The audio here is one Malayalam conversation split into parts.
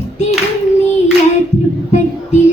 ചേർത്തിടുന്നിയ തൃപ്പത്തിൽ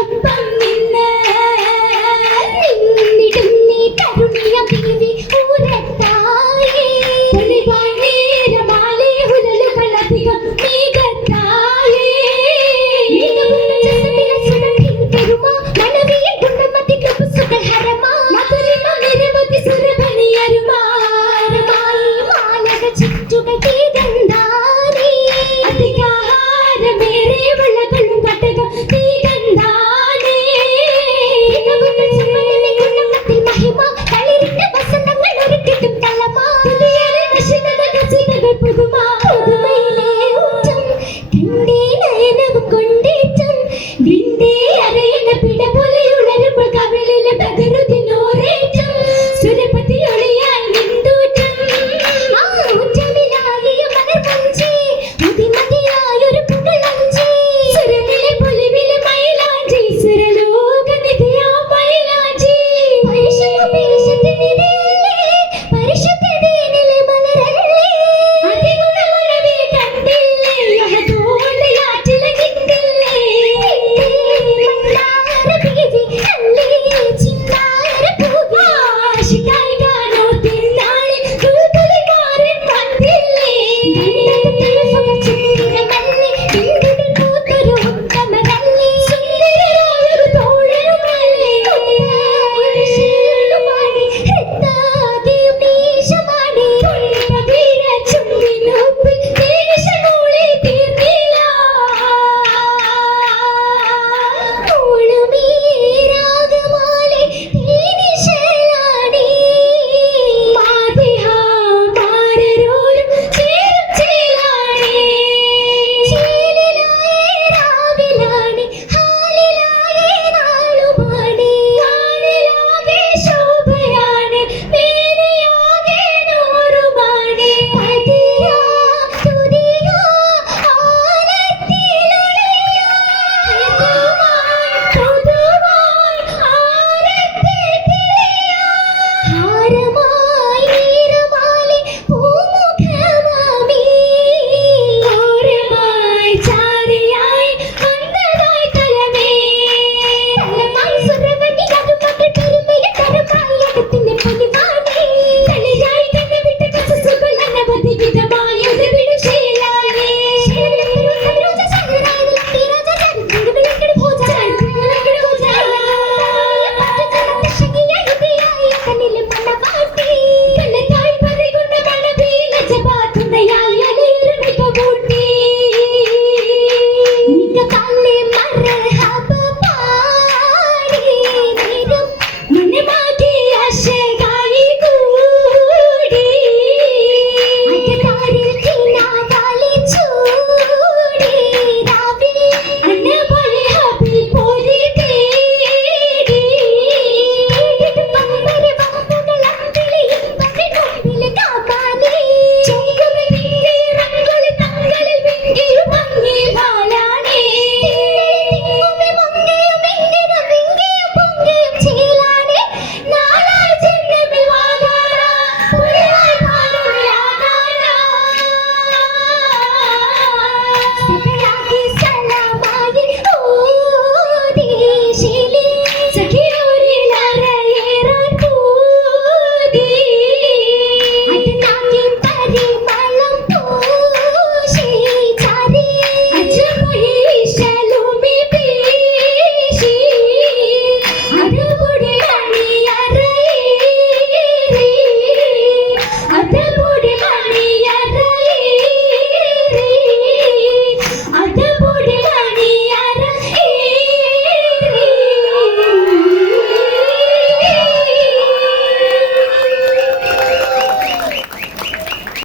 মুক্তাই